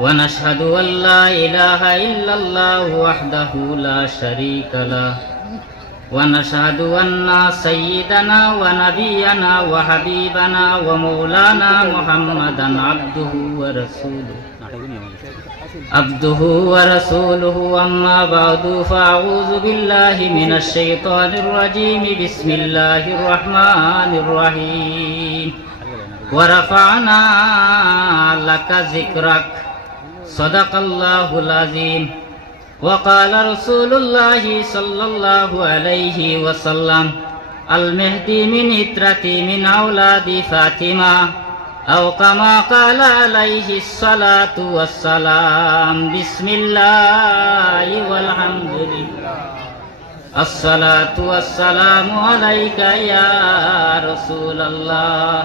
ونشهد أن لا إله إلا الله وحده لا شريك له. ونشهد أن سيدنا ونبينا وحبيبنا ومولانا محمدا عبده ورسوله. عبده ورسوله. أما بعد فأعوذ بالله من الشيطان الرجيم. بسم الله الرحمن الرحيم. ورفعنا لك ذكرك. صدق الله العظيم. وقال رسول الله صلى الله عليه وسلم المهدي من إترتي من أولاد فاطمة أو كما قال عليه الصلاة والسلام بسم الله والحمد لله. الصلاة والسلام عليك يا رسول الله.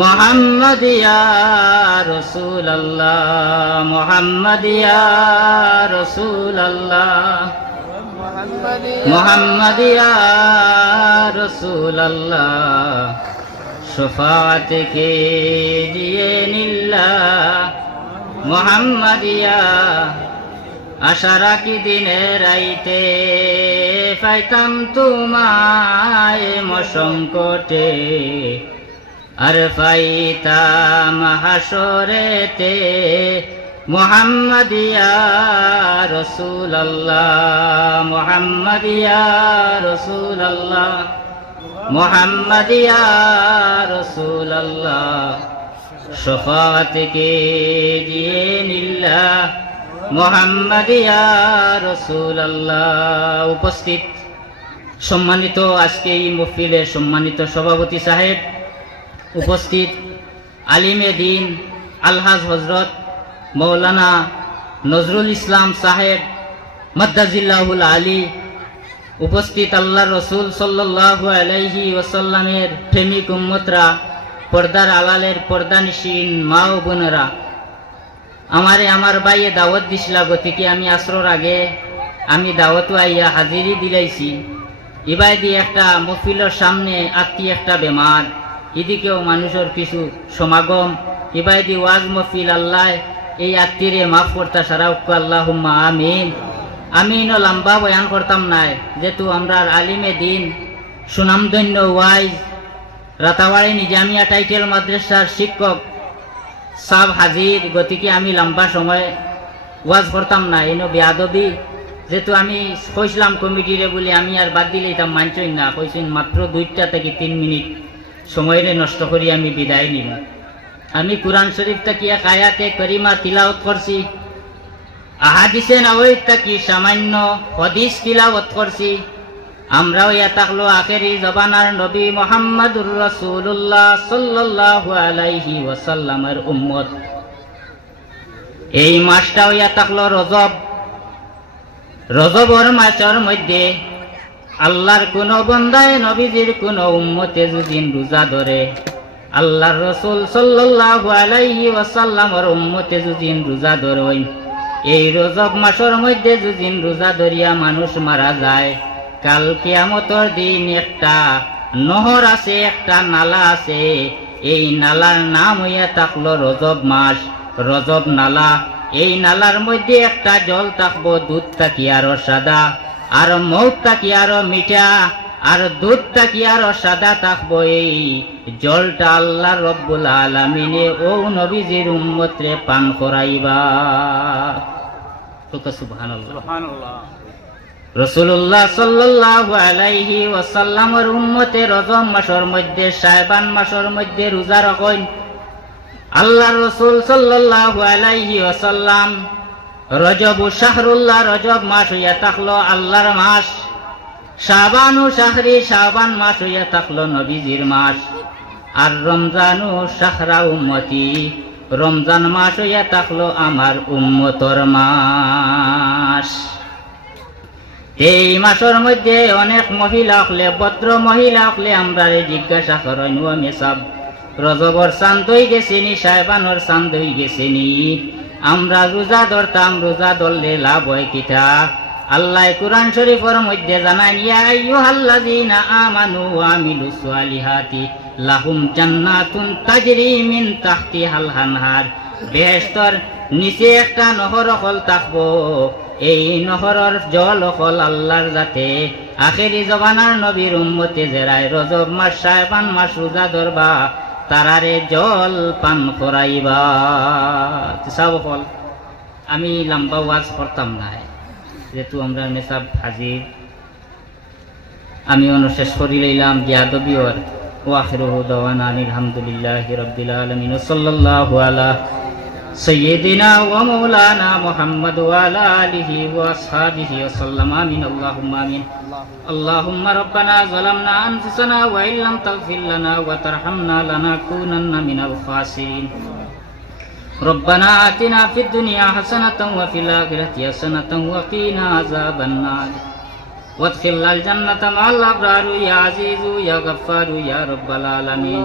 মোহাম্মদিয়া মোহাম্মদিয়া মোহাম্মদিয়া কে দিয়ে নিল্লা মোহাম্মদিয়া আশা রাখি দিনে রাইতে পাইতাম তোমায় মসংকটে। আর পাইতাম হাসরেতে মোহাম্মদিয়া রসুল আল্লাহ মোহাম্মদিয়া রসুল আল্লাহ মোহাম্মদিয়া রসুল আল্লাহ শফাতকে দিয়ে নিল্লা মোহাম্মদিয়া রসুল আল্লাহ উপস্থিত। সম্মানিত আজকে এই মফিলের সম্মানিত সভাপতি সাহেব উপস্থিত আলিমে দিন আলহাজ হজরত মৌলানা নজরুল ইসলাম সাহেব মদ্দাজিল্লাহুল আলী উপস্থিত আল্লাহ রসুল সাল্লাহু আলাইহি ওসাল্লামের প্রেমিক উম্মতরা, পর্দার আলালের পর্দানিসীন মা ও বোনেরা। আমারে আমার বাইয়ে দাওয়াত দিছিলা গতিকে আমি আসরর আগে আমি দাওয়াত আইয়া হাজিরি দিলাইছি। ইবাই দিয়ে একটা মফিলের সামনে আত্মীয় একটা বেমার। এদিকেও মানুষের কিছু সমাগম ইবাই দি ওয়াজ মফিল আল্লাহ, এই আত্মীরে মাফ করতা সারা আল্লাহ আমিন। আমি ইনো লম্বা বয়ান করতাম নাই, যেহেতু আমরা আলিমে দিন, সুনামধন্য ওয়াইজ রাতাবাড়ি নিজামিয়া টাইটেল মাদ্রাসার শিক্ষক সাব হাজির, গতিকে আমি লম্বা সময় ওয়াজ করতাম না এনো বেয়াদবি। যেহেতু আমি কইছিলাম কমিটিরে বলে আমি আর বাদ দিলে এটা মানছই না কইছেন মাত্র দুইটা থেকে তিন মিনিট। সময়রে নষ্ট করি আমি বিদায় নিব আমি কোরআন শরীফ তাকিয়া কায়াতে করিমা তিলাওত করছি আহাদিসে নবীত তাকি সামান্য হদিস তিলাওত করছি আমরাও ইয়া আখেরি জবানার নবী মোহাম্মদুর রসুল্লাহ সাল্লাল্লাহু আলাইহি ওয়াসাল্লামের উম্মত। এই মাসটাও ইয়া রজব রজবর মাসের মধ্যে আল্লাহর কোন বন্দায় নবীজির কোন উম্মতে যদি রোজা ধরে, আল্লাহর রসুল সাল্লাল্লাহু আলাইহি ওয়াসাল্লামের উম্মতে যদি রোজা ধরে, এই রজব মাসের মধ্যে যদি রোজা ধরিয়া মানুষ মারা যায়, কাল কিয়ামতর দিন একটা নহর আছে, একটা নালা আছে, এই নালার নাম হইয়া থাকল রজব মাস। রজব নালা, এই নালার মধ্যে একটা জল থাকব, দুধ থাকি আরও সাদা। আর মৌত থাকি আরও মিঠা? আর দুধ থাকি আরও সাদা থাকব এই? জলটা আল্লাহ রব্বুল আলমিনে ও নবীজির উম্মত্রে পান করাইবা। সুবহানাল্লাহ। রসুল্লাহ সাল্লাল্লাহু আলাইহি ওয়াসাল্লামের উম্মতে রজম মাসের মধ্যে সাহেবান মাসের মধ্যে রোজা আল্লাহ রসুল সাল্লাল্লাহু আলাইহি ওয়াসাল্লাম রজব ও শাহরুল্লাহ রজব মাস হইয়া থাকল আল্লাহর মাস। শাবান ও শাহরি শাবান মাস হইয়া থাকল নবীজির মাস। আর রমজান ও শাহরা উম্মতি, রমজান মাস হইয়া থাকল আমার উম্মতর মাস। এই মাসের মধ্যে অনেক মহিলা হলে, ভদ্র মহিলা হলে আমরা জিজ্ঞাসা করেন ও মেসাব, রজবর চান্দ হয়ে গেছেনি সাহেবানোর চান্দ হয়ে গেছেনি আমরা রোজা ধরতাম, রোজা ধরলে লাভ হয় কিতা আল্লাহ কুরআন শরীফের মধ্যে জানান ইয়া আইয়ুহাল্লাযীনা আমানু ওয়া আমিলুস সালিহাতি, লাহুম জান্নাতুন তাজরি মিন তাহতিহাল আনহার। বেহেশতর নিচে একটা নহর হল থাকব, এই নহরর জল হল আল্লাহর যাতে আখেরি জবানার নবীর উম্মতে জেরায়, রজব মাস সাহেবান মাস রোজা ধরবা। তারারে জল পান করাইবা। সব হল আমি লম্বা ওয়াজ করতাম না। যেহেতু আমরা নেশাব হাজির আমি অনুশেষ করি লইলাম জিয়াদবিওর ওয়াখিরুহু দাওয়ানা আলহামদুলিল্লাহ রাব্বিল আলমিন। সাল্লাহ আলা سيدنا ومولانا محمد وعلى آله وأصحابه وسلم. آمين. اللهم آمين. اللهم ربنا ظلمنا أنفسنا وإن لم تغفر لنا وترحمنا لنكونن من الخاسرين. ربنا آتنا في الدنيا حسنة وفي الآخرة حسنة وقنا عذاب النار. وادخلنا الجنة مع الأبرار يا عزيز يا غفار يا رب العالمين.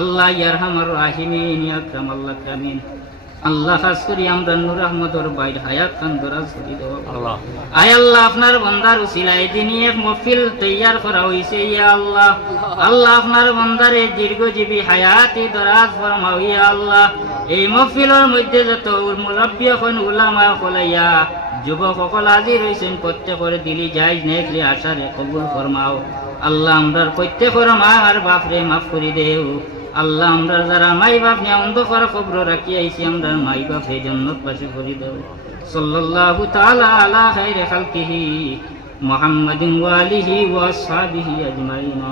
আল্লাহ ইয়ার হামার রাহিমিন ইয়াকরাম আল্লাহ কামিন আল্লাহ খাস করি আমরা নূর আহমদর বাইর হায়াত খান দরাজ করি দেও আল্লাহ। আয় আল্লাহ আপনার বন্দার উসিলায় তিনি এক মফিল তৈয়ার করা হয়েছে ইয়া আল্লাহ। আল্লাহ আপনার বন্দারে দীর্ঘজীবী হায়াতি দরাজ ফরমাও ইয়া আল্লাহ। এই মফিলের মধ্যে যত মুরব্বী এখন উলামা কলাইয়া যুবক সকল আজি রয়েছেন প্রত্যেকের দিলি যাই নেকলে আশারে কবুল ফরমাও। আল্লাহ আমরার প্রত্যেকের মা আর বাপরে মাফ করি দেও। আল্লাহ আমরা যারা মাই বাপ অন্ধকার খবর রাখি আইছি, আমরা মাই বাপ এই জন্নত পাশে করি দেব। সাল্লাল্লাহু তাআলা আলা খাইরে খালকিহি, মুহাম্মাদিন ওয়া আলিহি ওয়া আসহাবিহি আজমাইন।